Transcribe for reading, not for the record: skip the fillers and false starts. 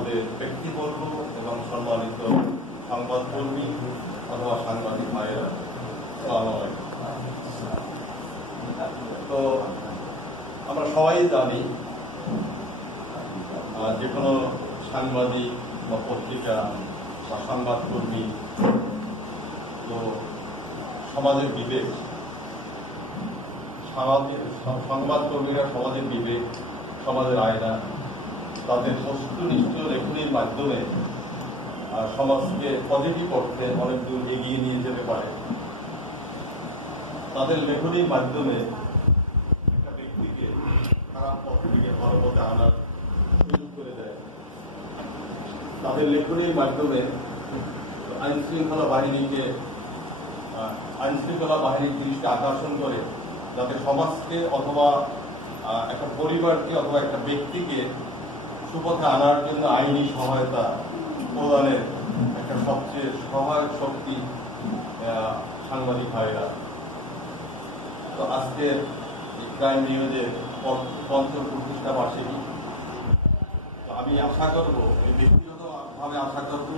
আমাদের ব্যক্তিবর্গ এবং সম্মানিত সংবাদকর্মী অথবা সাংবাদিক ভাইয়েরা, তো আমরা সবাই জানি যে কোনো সাংবাদিক বা পত্রিকা বা সংবাদকর্মী তো সমাজের বিবেক, সংবাদকর্মীরা সমাজের বিবেক, সমাজের আয়না। তাদের বস্তুনিষ্ঠ লেখনীর মাধ্যমে সমাজকে পজিটিভ করতে অনেক দূর এগিয়ে নিয়ে যেতে পারে। তাদের লেখনীর মাধ্যমে একটা ব্যক্তিকে খারাপ পথ থেকে ভালো পথে আনার সুযোগ করে দেয়। তাদের লেখনীর মাধ্যমে আইনশৃঙ্খলা বাহিনীর দৃষ্টি আকর্ষণ করে, যাতে সমাজকে অথবা একটা পরিবারকে অথবা একটা ব্যক্তিকে সুপথে আনার জন্য আইনি সহায়তা প্রদানের একটা সবচেয়ে সহায়ক শক্তি সাংবাদিক ভাইরা। তো আজকে ক্রাইম নিউজের পঞ্চম প্রতিষ্ঠা বার্ষিকী। আমি আশা করবো, ব্যক্তিগতভাবে আশা করবো